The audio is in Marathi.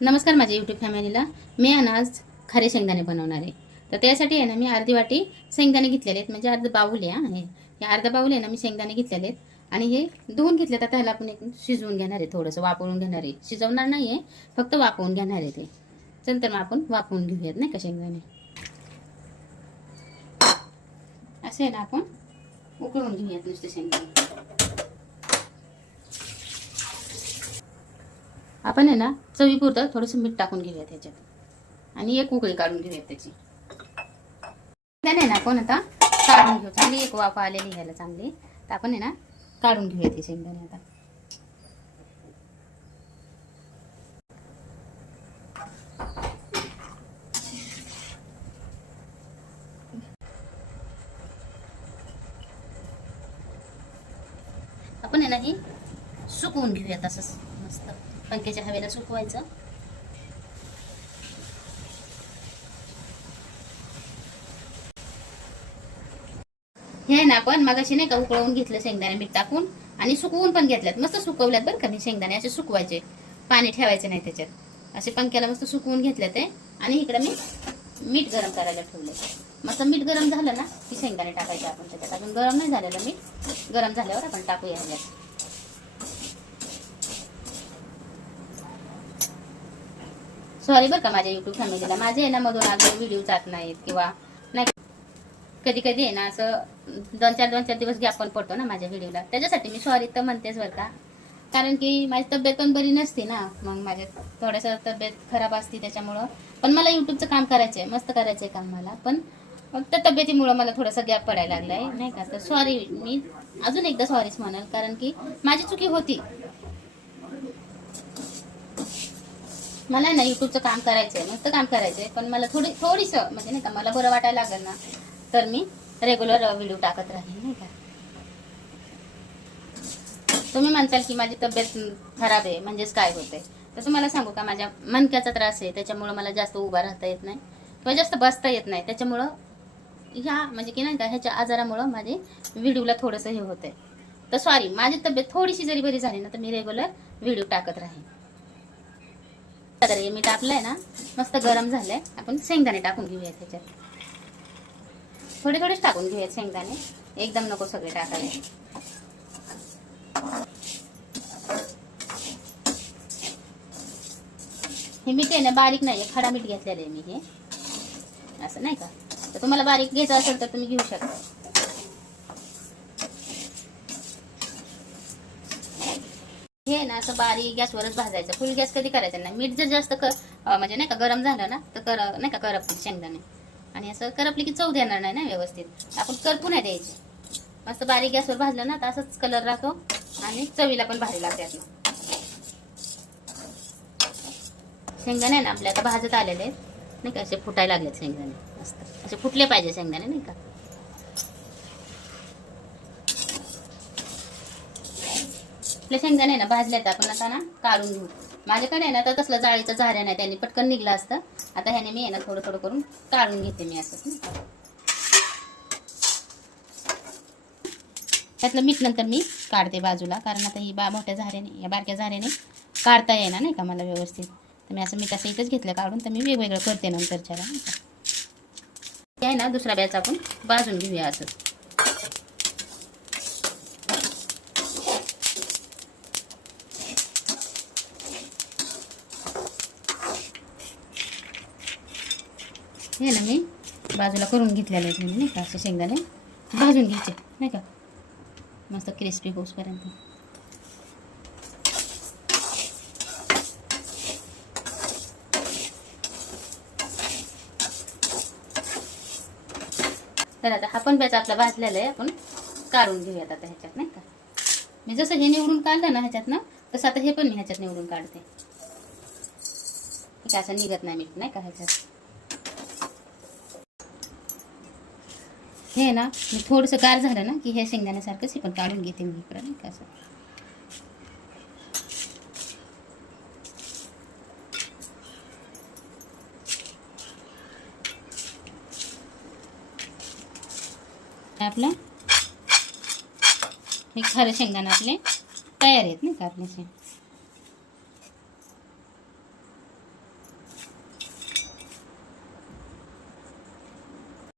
नमस्कार माझ्या यूट्यूब फॅमिलीला. मी आज खरे शेंगदाणे बनवणार आहे. तर त्यासाठी आहे ना मी अर्धी वाटी शेंगदाणे घेतलेले आहेत, म्हणजे अर्ध बाऊल आहे. हे अर्धा बाऊल आहे ना मी शेंगदाणे घेतलेले आहेत आणि हे धुवून घेतले. तर त्याला आपण एक शिजवून घेणार आहे, थोडंसं वापरून घेणार आहे. शिजवणार नाही आहे, फक्त वापरून घेणार आहे ते. चल तर मग आपण वापरून घेऊयात नाही का शेंगदाणे. असे आहे ना आपण उकळून घेऊयात नुसते शेंगदाणे. आपण आहे ना चवीपुरतं थोडंसं मीठ टाकून घेऊया त्याच्यात आणि एक उकळी काढून घेऊयात त्याची. त्याने ना आपण आता काढून घेऊ. चांगली एक वाफ आलेली घ्यायला चांगली. तर आपण आहे ना काढून घेऊया ते शेंगदाणे आता. आपण आहे ना ही सुकवून घेऊयात असं मस्त पंख्याच्या हवेला सुकवायचं. हे ना आपण मगाशी नाही का उकळवून घेतलं शेंगदाणे मीठ टाकून आणि सुकवून पण घेतल्यात. मस्त सुकवल्यात बरं का मी शेंगदाणे. असे सुकवायचे, पाणी ठेवायचे नाही त्याच्यात. असे पंख्याला मस्त सुकवून घेतले ते. आणि इकडे मी मीठ गरम करायला ठेवले. मस्त मीठ गरम झालं ना की शेंगदाणे टाकायचे आपण त्याच्यात. अजून गरम नाही झालेलं मीठ. गरम झाल्यावर आपण टाकूया ह्याच्यात. सॉरी बरं का माझ्या यूट्यूब फॅमिलीला. माझे आहे ना मधून अजून व्हिडिओ जात नाहीत किंवा नाही. कधी कधी आहे ना असं दोन चार दिवस गॅप पण पडतो ना माझ्या व्हिडिओला. त्याच्यासाठी मी सॉरी तर म्हणतेच बरं का. कारण की माझी तब्येत पण बरी नसते ना. मग माझ्या थोडंसं तब्येत खराब असते त्याच्यामुळं. पण मला यूट्यूबचं काम करायचं आहे, मस्त करायचं आहे काम मला. पण फक्त तब्येतीमुळं मला थोडासा गॅप पडायला लागला आहे नाही का. तर सॉरी, मी अजून एकदा सॉरीच म्हणाल. कारण की माझी चुकी होती. मला ना यूट्यूबचं काम करायचंय, मस्त काम करायचंय. पण मला थोडीसं म्हणजे नाही का मला बरं वाटायला लागलं ना तर मी रेग्युलर व्हिडिओ टाकत राहील नाही का. तुम्ही म्हणताल की माझी तब्येत खराब आहे म्हणजेच काय होतंय. तर तुम्हाला सांगू का, माझ्या मणक्याचा त्रास आहे. त्याच्यामुळं मला जास्त उभा राहता येत नाही किंवा जास्त बसता येत नाही. त्याच्यामुळं ह्या म्हणजे की नाही का ह्याच्या आजारामुळं माझे व्हिडिओला थोडंसं हे होतंय. तर सॉरी, माझी तब्येत थोडीशी जरी बरी झाली ना तर मी रेग्युलर व्हिडिओ टाकत राहील. मीठ आपलंय ना मस्त गरम झालंय. आपण शेंगदाणे टाकून घेऊया त्याच्यात. थोडे थोडेच टाकून घेऊयात शेंगदाणे, एकदम नको सगळे टाकायला. हे मीठ आहे ना बारीक नाहीये, खडा मीठ घेतलेलं आहे मी हे असं नाही का. तर तुम्हाला बारीक घ्यायचं असेल तर तुम्ही घेऊ शकता. हे ना असं बारीक गॅसवरच भाजायचं. फुल गॅस कधी करायचा नाही. मीठ जर जास्त म्हणजे नाही का गरम झालं ना तर नाही का करपली शेंगदाणे. आणि असं करपली की चव देणार नाही ना व्यवस्थित. आपण करपू नाही द्यायचे. मस्त बारीक गॅसवर भाजलं ना तर असंच कलर राहतो आणि चवीला पण भारी लागते. शेंगदाणे ना आपल्या आता भाजत आलेले आहेत नाही का. असे फुटायला लागलेत शेंगदाणे. मस्त असे फुटले पाहिजे शेंगदाणे नाही का. आपले शेंगदाणे ना भाजलेत. आपण आता ना काढून घेऊ. माझ्याकडे आहे ना तर तसलं जाळीचं झाऱ्या नाही, त्यांनी पटकन निघलं असतं. आता ह्याने मी आहे ना थोडं थोडं करून काढून घेते मी असं. त्यातलं मीठ नंतर मी काढते बाजूला. कारण आता ही मोठ्या झाऱ्याने, या बारक्या झाऱ्याने काढता येईना नाही का मला व्यवस्थित. तर मी असं मीठ असं इथंच घेतलं काढून. तर मी वेगवेगळं करते नंतरच्याला नाही का. हे आहे ना दुसरा बॅच आपण भाजून घेऊया असं. हे ना मी बाजूला करून घेतलेले आहेत म्हणजे नाही का. असे शेंगदाणे भाजून घ्यायचे नाही का मस्त क्रिस्पी होऊसपर्यंत. तर आता हा पण बॅच आपला भाजलेला आहे. आपण काढून घेऊयात आता ह्याच्यात नाही का. मी जसं हे निवडून काढलं ना ह्याच्यात ना तसं आता हे पण मी ह्याच्यात निवडून काढते. ठीक आहे, असं निघत नाही मीठ नाही का ह्याच्यात. हे ना मी थोडंसं गार झालं ना की हे शेंगदाण्यासारखंच हे पण काढून घेते मी इकडं नाही का असं. आपलं हे खरं शेंगदाणे आपले तयार आहेत नाही का आपले.